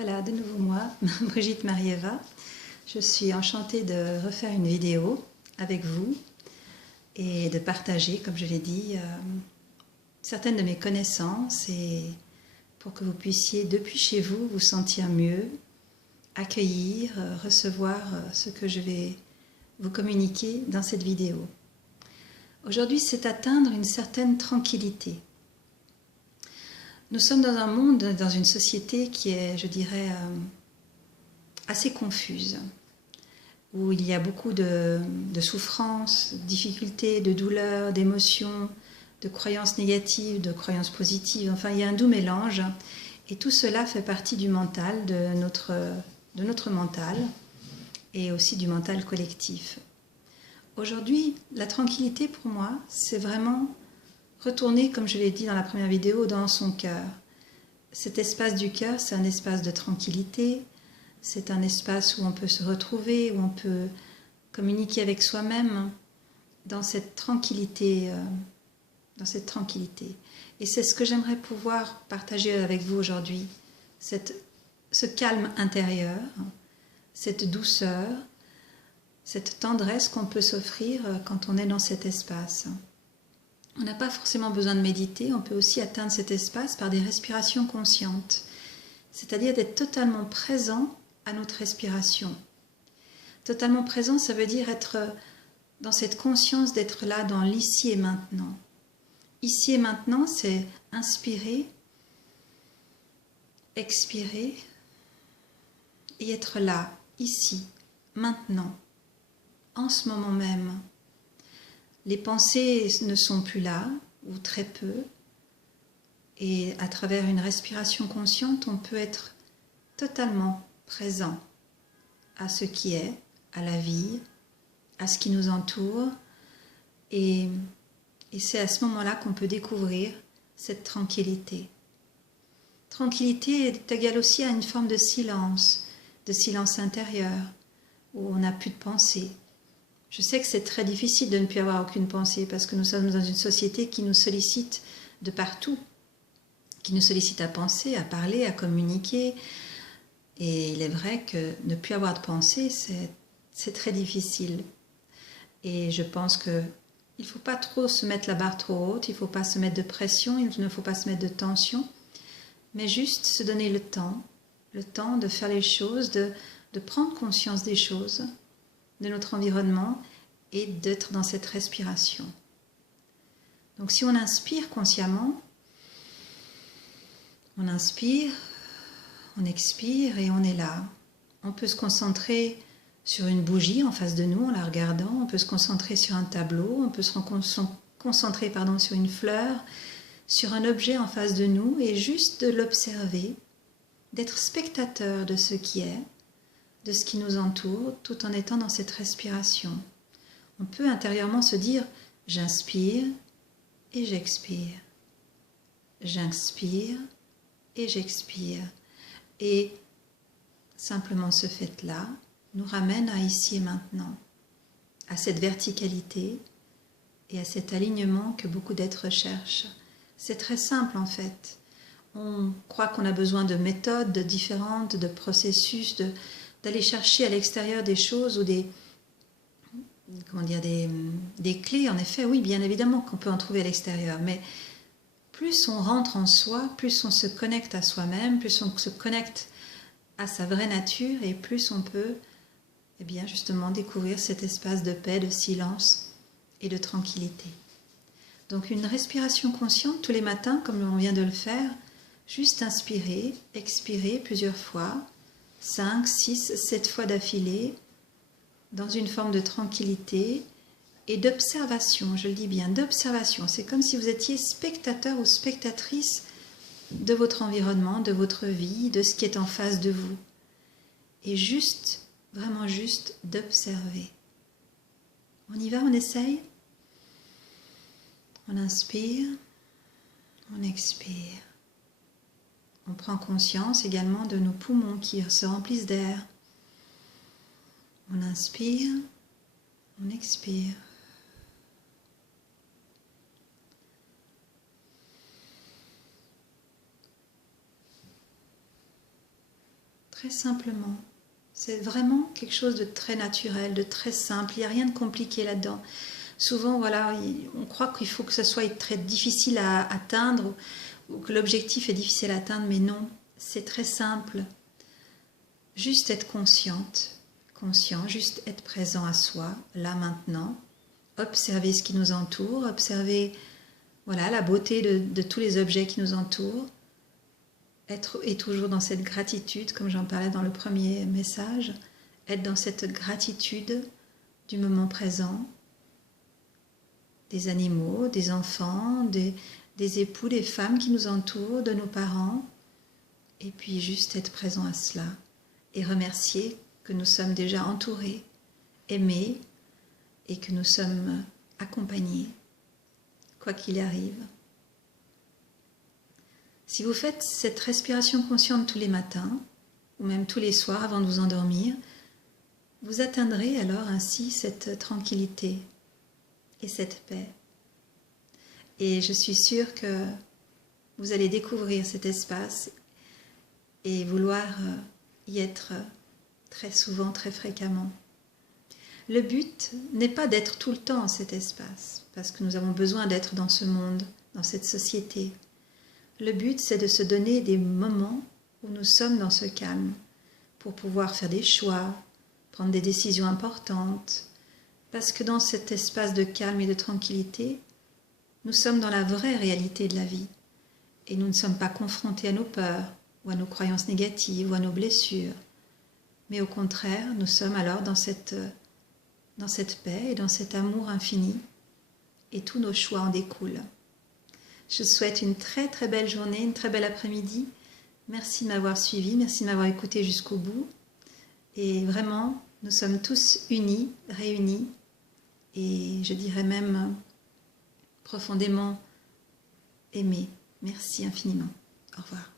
Voilà, de nouveau moi, Brigitte Marieva. Je suis enchantée de refaire une vidéo avec vous et de partager, comme je l'ai dit, certaines de mes connaissances et pour que vous puissiez, depuis chez vous, vous sentir mieux, accueillir, recevoir ce que je vais vous communiquer dans cette vidéo. Aujourd'hui, c'est atteindre une certaine tranquillité. Nous sommes dans un monde, dans une société qui est, je dirais, assez confuse, où il y a beaucoup de souffrances, de difficultés, de douleurs, d'émotions, de croyances négatives, de croyances positives. Enfin, il y a un doux mélange. Et tout cela fait partie du mental, de notre mental, et aussi du mental collectif. Aujourd'hui, la tranquillité pour moi, c'est vraiment retourner, comme je l'ai dit dans la première vidéo, dans son cœur. Cet espace du cœur, c'est un espace de tranquillité, c'est un espace où on peut se retrouver, où on peut communiquer avec soi-même dans cette tranquillité. Et c'est ce que j'aimerais pouvoir partager avec vous aujourd'hui, ce calme intérieur, cette douceur, cette tendresse qu'on peut s'offrir quand on est dans cet espace. On n'a pas forcément besoin de méditer, on peut aussi atteindre cet espace par des respirations conscientes, c'est-à-dire d'être totalement présent à notre respiration. Totalement présent, ça veut dire être dans cette conscience d'être là dans l'ici et maintenant. Ici et maintenant, c'est inspirer, expirer et être là, ici, maintenant, en ce moment même. Les pensées ne sont plus là, ou très peu, et à travers une respiration consciente, on peut être totalement présent à ce qui est, à la vie, à ce qui nous entoure, et c'est à ce moment-là qu'on peut découvrir cette tranquillité. Tranquillité est égale aussi à une forme de silence intérieur, où on n'a plus de pensée. Je sais que c'est très difficile de ne plus avoir aucune pensée parce que nous sommes dans une société qui nous sollicite de partout, qui nous sollicite à penser, à parler, à communiquer. Et il est vrai que ne plus avoir de pensée, c'est très difficile. Et je pense qu'il ne faut pas trop se mettre la barre trop haute, il ne faut pas se mettre de pression, il ne faut pas se mettre de tension, mais juste se donner le temps de faire les choses, de prendre conscience des choses, de notre environnement et d'être dans cette respiration. Donc si on inspire consciemment, on inspire, on expire et on est là. On peut se concentrer sur une bougie en face de nous en la regardant, on peut se concentrer sur un tableau, on peut se concentrer sur une fleur, sur un objet en face de nous et juste de l'observer, d'être spectateur de ce qui est, de ce qui nous entoure, tout en étant dans cette respiration. On peut intérieurement se dire « j'inspire et j'expire ». J'inspire et j'expire. Et simplement ce fait-là nous ramène à ici et maintenant, à cette verticalité et à cet alignement que beaucoup d'êtres cherchent. C'est très simple en fait. On croit qu'on a besoin de méthodes différentes, de processus, d'aller chercher à l'extérieur des choses ou des clés. En effet, oui, bien évidemment qu'on peut en trouver à l'extérieur, mais plus on rentre en soi, plus on se connecte à soi-même, plus on se connecte à sa vraie nature et plus on peut justement découvrir cet espace de paix, de silence et de tranquillité. Donc une respiration consciente tous les matins, comme on vient de le faire, juste inspirer, expirer plusieurs fois, 5, 6, 7 fois d'affilée, dans une forme de tranquillité et d'observation, je le dis bien, d'observation. C'est comme si vous étiez spectateur ou spectatrice de votre environnement, de votre vie, de ce qui est en face de vous. Et juste, vraiment juste, d'observer. On y va, on essaye? On inspire, on expire. On prend conscience également de nos poumons qui se remplissent d'air. On inspire, on expire. très simplement. C'est vraiment quelque chose de très naturel, de très simple. Il n'y a rien de compliqué là-dedans. Souvent, voilà, on croit qu'il faut que ce soit très difficile à atteindre ou que l'objectif est difficile à atteindre, mais non, c'est très simple. Juste être consciente, conscient, juste être présent à soi, là maintenant. Observer ce qui nous entoure, observer voilà, la beauté de tous les objets qui nous entourent. Être et toujours dans cette gratitude, comme j'en parlais dans le premier message, être dans cette gratitude du moment présent, des animaux, des enfants, des époux, des femmes qui nous entourent, de nos parents, et puis juste être présent à cela et remercier que nous sommes déjà entourés, aimés et que nous sommes accompagnés, quoi qu'il arrive. Si vous faites cette respiration consciente tous les matins, ou même tous les soirs avant de vous endormir, vous atteindrez alors ainsi cette tranquillité et cette paix. Et je suis sûre que vous allez découvrir cet espace et vouloir y être très souvent, très fréquemment. Le but n'est pas d'être tout le temps en cet espace, parce que nous avons besoin d'être dans ce monde, dans cette société. Le but, c'est de se donner des moments où nous sommes dans ce calme, pour pouvoir faire des choix, prendre des décisions importantes, parce que dans cet espace de calme et de tranquillité, nous sommes dans la vraie réalité de la vie, et nous ne sommes pas confrontés à nos peurs, ou à nos croyances négatives, ou à nos blessures, mais au contraire, nous sommes alors dans cette paix et dans cet amour infini, et tous nos choix en découlent. Je vous souhaite une très très belle journée, une très belle après-midi. Merci de m'avoir suivi, merci de m'avoir écouté jusqu'au bout. Et vraiment, nous sommes tous unis, réunis, et je dirais même profondément aimés. Merci infiniment. Au revoir.